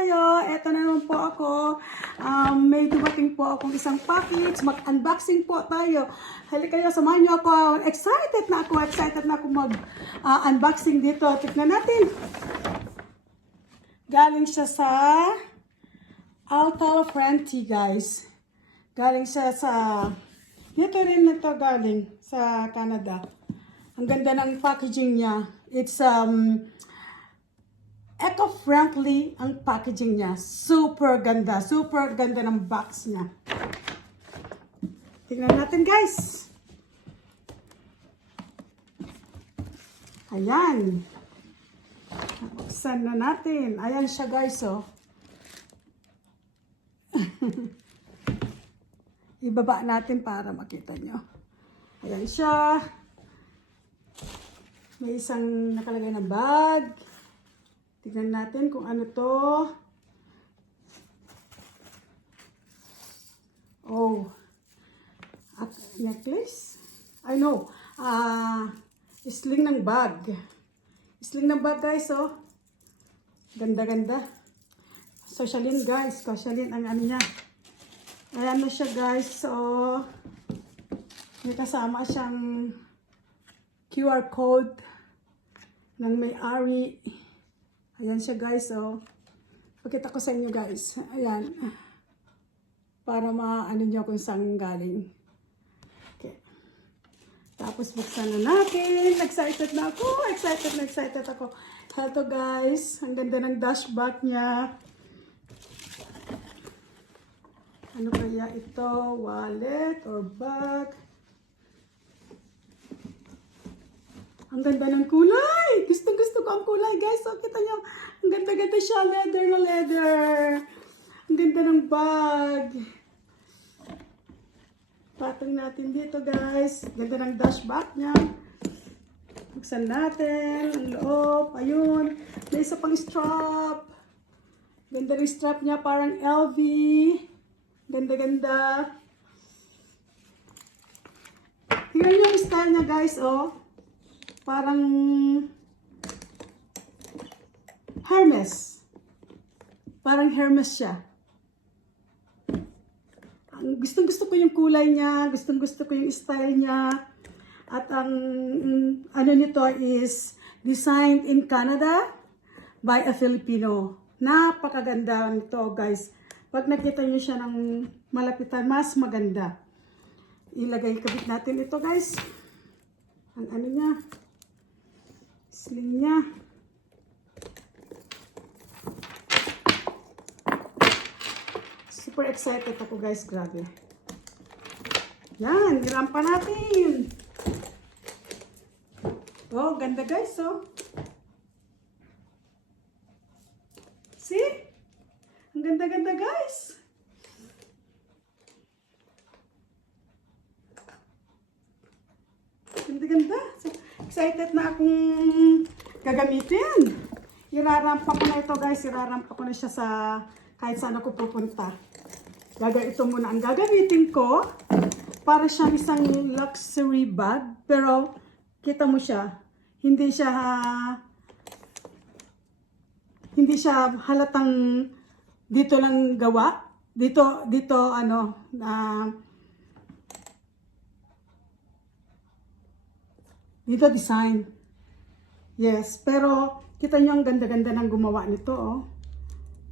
kayo. Eto na naman po ako. May dumating po akong isang package. Mag-unboxing po tayo. Halika kayo, samahan niyo ako. Excited na ako mag-unboxing dito. Tignan natin. Galing siya sa Alta Frenti, guys. Galing siya sa... Dito rin na to galing sa Canada. Ang ganda ng packaging niya. It's eco-friendly ang packaging niya. Super ganda. Super ganda ng box niya. Tingnan natin, guys. Ayan. Buksan na natin. Ayan siya, guys, oh. Ibaba natin para makita nyo. Ayan siya. May isang nakalagay na bag. Tignan natin kung ano to. Oh. Necklace? I know. Sling ng bag. Sling ng bag, guys, oh. Ganda-ganda. Socialin, guys. Socialin ang ano niya. Ayan na siya, guys. So, may kasama siyang QR code ng may-ari. Ayan siya, guys. So, pakita ko sa inyo, guys. Ayan. Para maano nyo kung saan galing. Okay. Tapos, buksan na natin. Excited na ako. Excited ako. Ito, guys. Ang ganda ng dashback niya. Ano kaya ito? Wallet or bag? Ang ganda ng kulay! Gusto ko ang kulay, guys. So, kita nyo, ang ganda-ganda siya. Leather na leather. Ang ganda ng bag. Patong natin dito, guys. Ganda ng dashback niya. Buksan natin. Ang loob. Ayun. May isa pang strap. Ganda ng strap niya. Parang LV. Ganda-ganda. Tingnan nyo yung style niya, guys, oh. Parang Hermes. Parang Hermes siya. Gustong-gusto ko yung kulay niya. Gustong-gusto ko yung style niya. At ang ano nito is designed in Canada by a Filipino. Napakaganda nito, guys. Pag nakita niyo siya ng malapitan, mas maganda. Kabit natin ito, guys. Ang ano niya. Sling niya. Super excited ako, guys. Grabe. Yan. Girampa natin. Oh, ganda, guys. Oh. See? Ang ganda-ganda, guys. Ganda-ganda. So, excited na akong gagamitin. Irarampa ko na ito, guys. Irarampa ko na siya sa kahit saan ako pupunta. Ito muna ang gagamitin ko. Para siyang isang luxury bag. Pero, kita mo siya. Hindi siya halatang dito lang gawa. Dito design. Yes, pero kita nyo ang ganda-ganda ng gumawa nito, oh.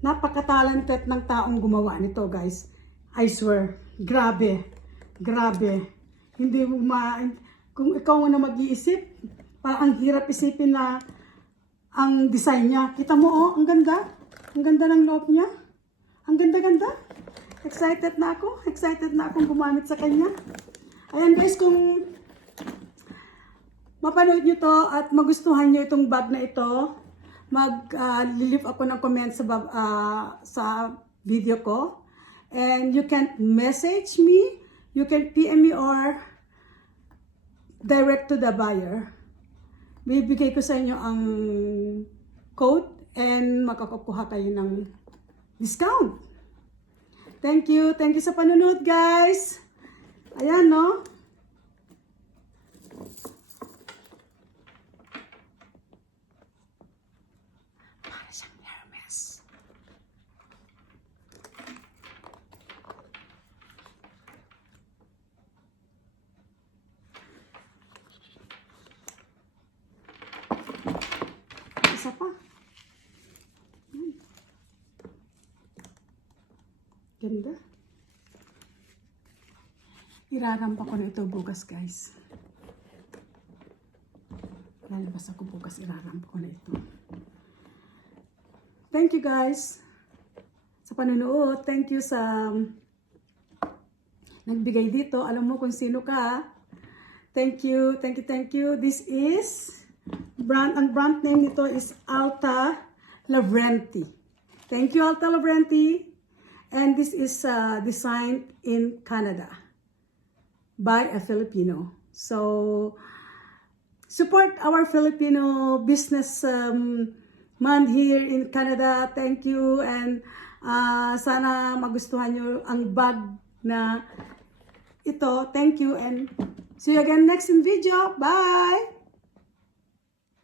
Napaka-talented ng taong gumawa nito, guys. I swear. Grabe. Grabe. Hindi mo kung ikaw na mag-iisip, parang ang hirap isipin na ang design niya. Kita mo, oh, ang ganda. Ang ganda ng loob niya. Ang ganda-ganda. Excited na ako. Excited na akong gumamit sa kanya. Ayan, guys, kung mapanood nyo to at magustuhan nyo itong bag na ito, mag-leave ako ng comment sa video ko. And you can message me, you can PM me or direct to the buyer. Bibigay ko sa inyo ang code and makakukuha kayo ng discount. Thank you. Thank you sa panunod, guys. Ayan, no? Para siyang Hermes. isa pa. Ganda. Irarampa ko na ito bukas, guys. Lalabas ako bukas, irarampa ko na ito. Thank you, guys, sa panonood. Thank you sa nagbigay dito. Alam mo kung sino ka. Thank you, thank you, thank you. This is ang brand name nito is Alta Lavrenti. Thank you, Alta Lavrenti. And this is designed in Canada by a Filipino. So, support our Filipino business man here in Canada. Thank you. And sana magustuhan nyo ang bag na ito. Thank you. And see you again next in video. Bye!